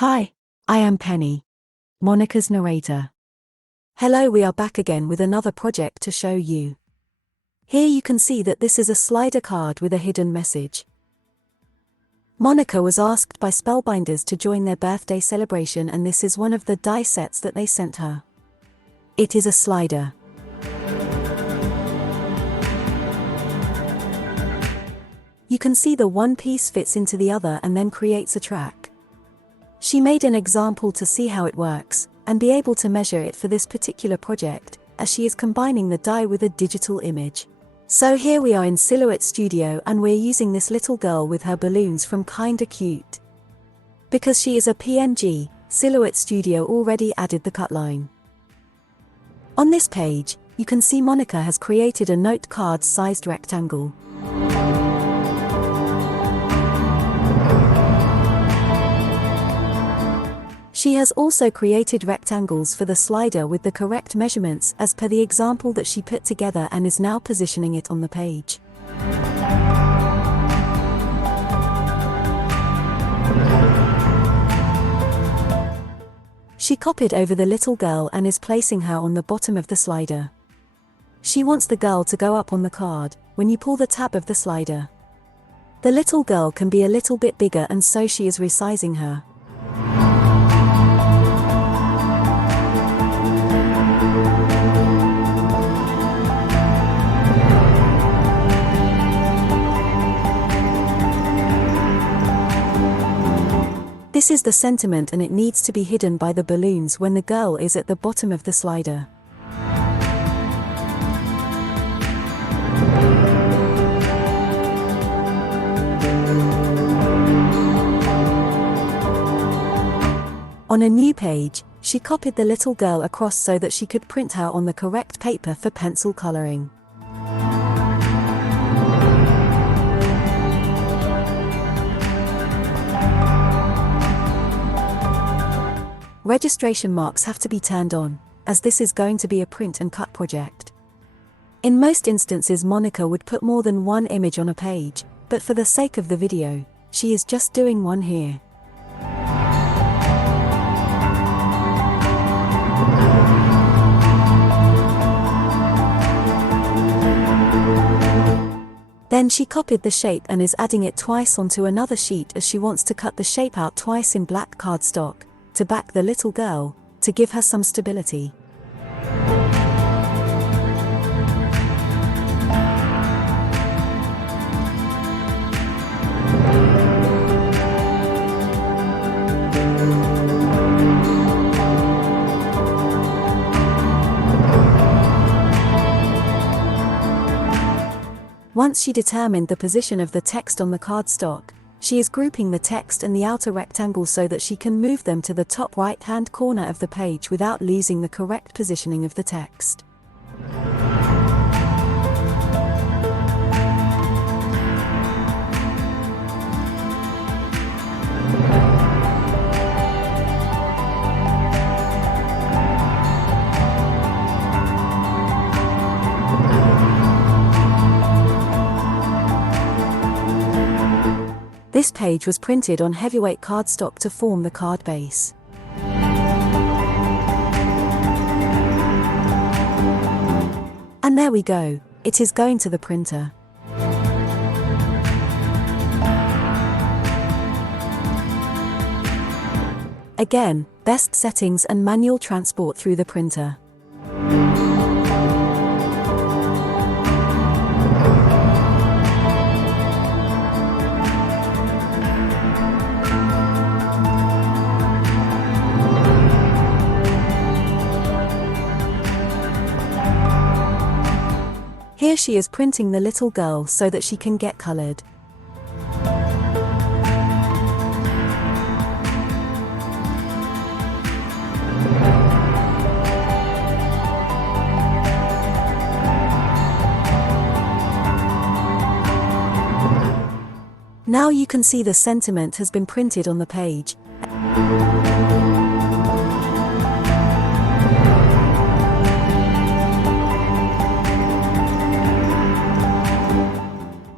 Hi, I am Penny, Monica's narrator. Hello, we are back again with another project to show you. Here you can see that this is a slider card with a hidden message. Monica was asked by Spellbinders to join their birthday celebration, and this is one of the die sets that they sent her. It is a slider. You can see the one piece fits into the other and then creates a track. She made an example to see how it works, and be able to measure it for this particular project, as she is combining the die with a digital image. So here we are in Silhouette Studio, and we're using this little girl with her balloons from Kinda Cute. Because she is a PNG, Silhouette Studio already added the cut line. On this page, you can see Monica has created a note card-sized rectangle. She has also created rectangles for the slider with the correct measurements as per the example that she put together, and is now positioning it on the page. She copied over the little girl and is placing her on the bottom of the slider. She wants the girl to go up on the card when you pull the tab of the slider. The little girl can be a little bit bigger, and so she is resizing her. This is the sentiment, and it needs to be hidden by the balloons when the girl is at the bottom of the slider. On a new page, she copied the little girl across so that she could print her on the correct paper for pencil coloring. Registration marks have to be turned on, as this is going to be a print and cut project. In most instances, Monica would put more than one image on a page, but for the sake of the video, she is just doing one here. Then she copied the shape and is adding it twice onto another sheet, as she wants to cut the shape out twice in black cardstock, to back the little girl, to give her some stability. Once she determined the position of the text on the cardstock, she is grouping the text and the outer rectangle so that she can move them to the top right-hand corner of the page without losing the correct positioning of the text. This page was printed on heavyweight cardstock to form the card base. And there we go, it is going to the printer. Again, best settings and manual transport through the printer. Here she is printing the little girl so that she can get colored. Now you can see the sentiment has been printed on the page.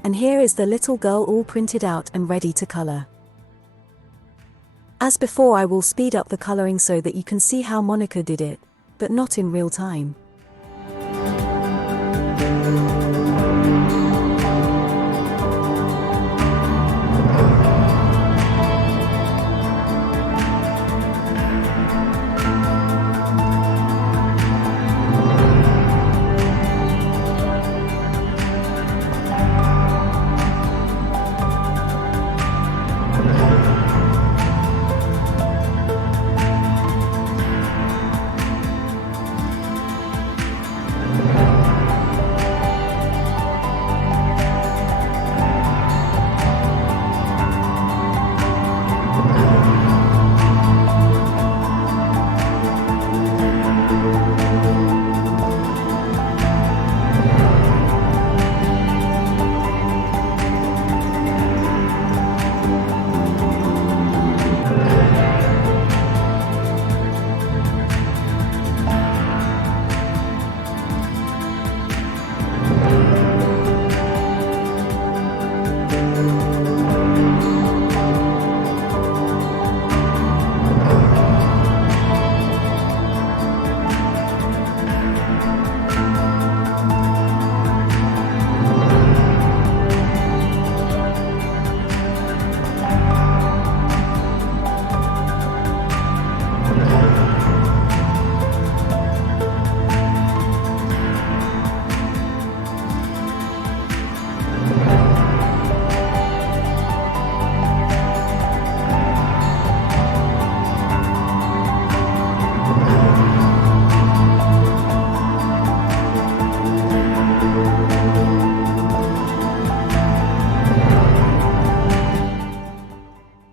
And here is the little girl all printed out and ready to color. As before, I will speed up the coloring so that you can see how Monica did it, but not in real time.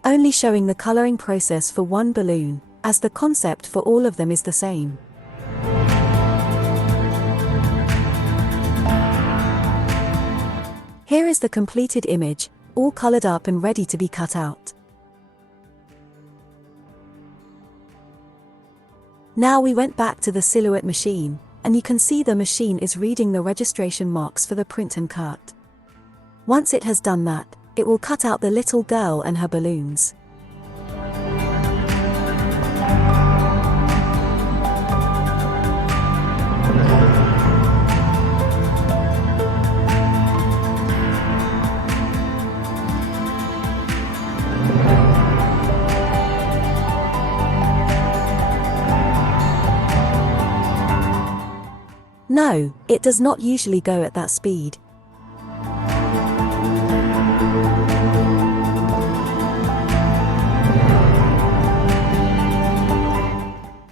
Only showing the coloring process for one balloon, as the concept for all of them is the same. Here is the completed image, all colored up and ready to be cut out. Now we went back to the silhouette machine, and you can see the machine is reading the registration marks for the print and cut. Once it has done that, it will cut out the little girl and her balloons. No, it does not usually go at that speed.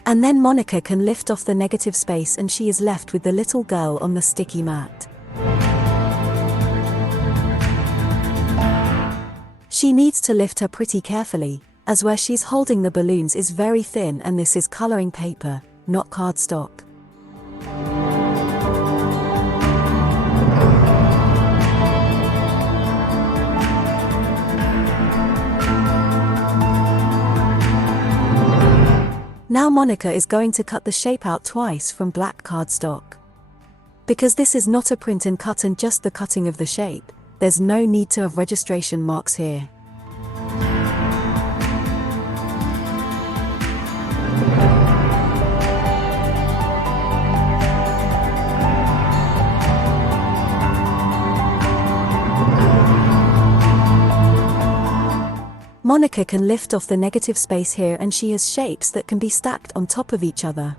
And then Monica can lift off the negative space and she is left with the little girl on the sticky mat. She needs to lift her pretty carefully, as where she's holding the balloons is very thin and this is coloring paper, not cardstock. Now Monica is going to cut the shape out twice from black cardstock. Because this is not a print and cut and just the cutting of the shape, there's no need to have registration marks here. Monica can lift off the negative space here and she has shapes that can be stacked on top of each other.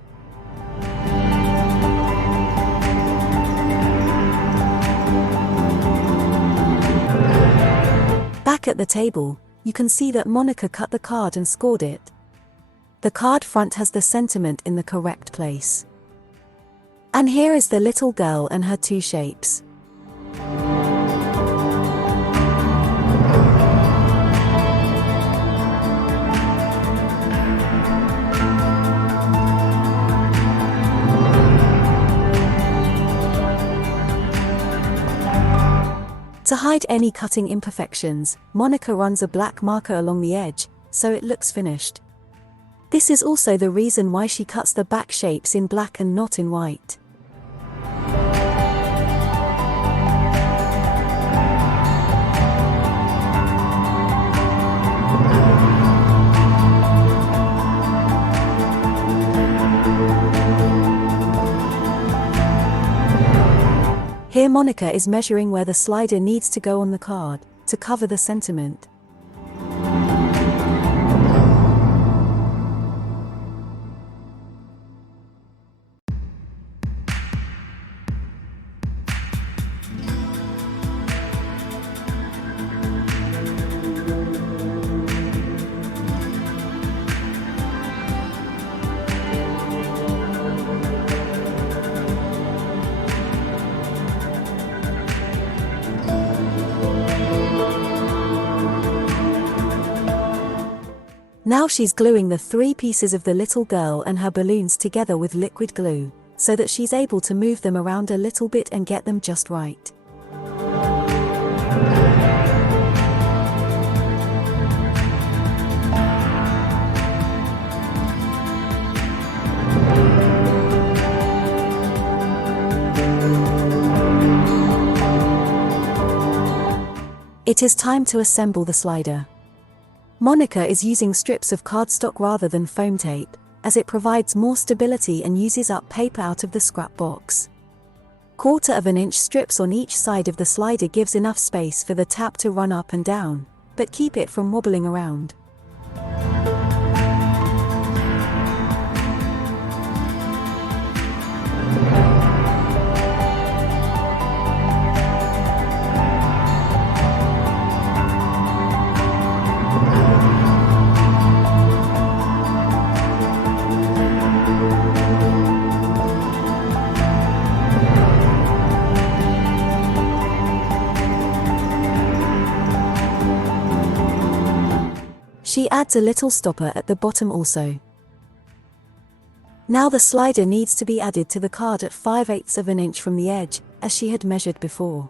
Back at the table, you can see that Monica cut the card and scored it. The card front has the sentiment in the correct place. And here is the little girl and her two shapes. To hide any cutting imperfections, Monica runs a black marker along the edge, so it looks finished. This is also the reason why she cuts the back shapes in black and not in white. Here Monica is measuring where the slider needs to go on the card, to cover the sentiment. Now she's gluing the 3 pieces of the little girl and her balloons together with liquid glue, so that she's able to move them around a little bit and get them just right. It is time to assemble the slider. Monica is using strips of cardstock rather than foam tape, as it provides more stability and uses up paper out of the scrap box. 1/4 inch strips on each side of the slider gives enough space for the tap to run up and down, but keep it from wobbling around. She adds a little stopper at the bottom also. Now the slider needs to be added to the card at 5/8 inch from the edge, as she had measured before.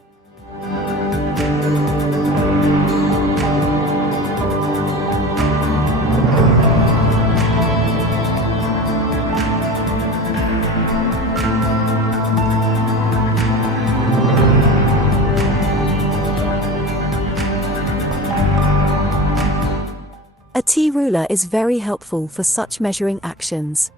A T-ruler is very helpful for such measuring actions.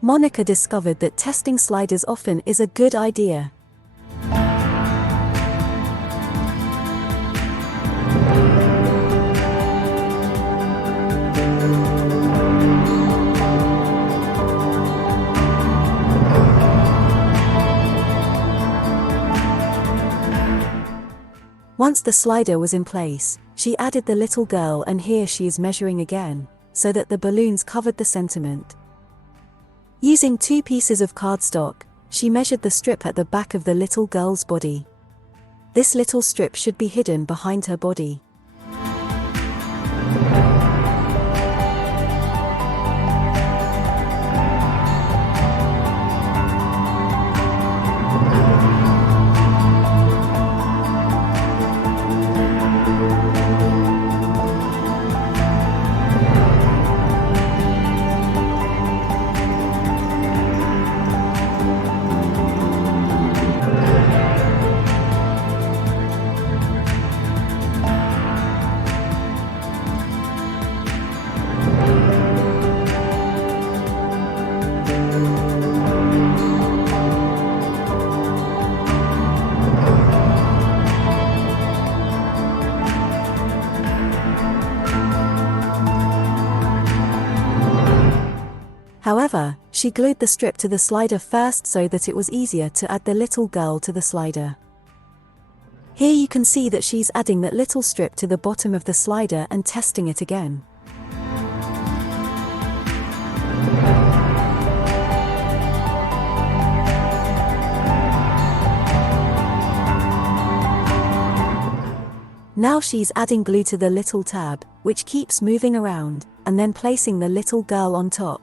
Monica discovered that testing sliders often is a good idea. Once the slider was in place, she added the little girl, and here she is measuring again, so that the balloons covered the sentiment. Using 2 pieces of cardstock, she measured the strip at the back of the little girl's body. This little strip should be hidden behind her body. However, she glued the strip to the slider first so that it was easier to add the little girl to the slider. Here you can see that she's adding that little strip to the bottom of the slider and testing it again. Now she's adding glue to the little tab, which keeps moving around, and then placing the little girl on top.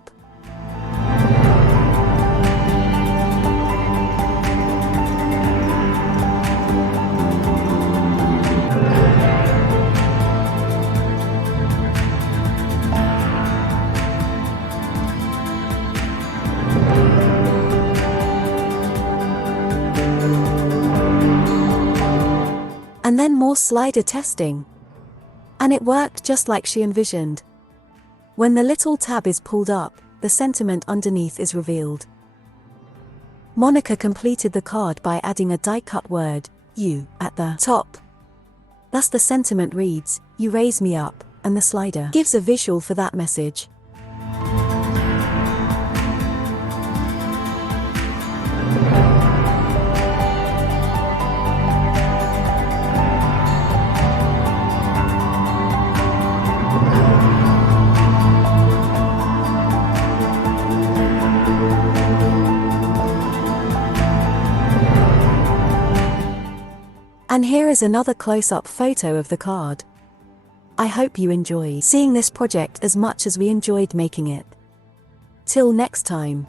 And then more slider testing. And it worked just like she envisioned. When the little tab is pulled up, the sentiment underneath is revealed. Monica completed the card by adding a die-cut word, "you," at the top. Thus the sentiment reads, "You raise me up," and the slider gives a visual for that message. And here is another close-up photo of the card. I hope you enjoy seeing this project as much as we enjoyed making it. Till next time.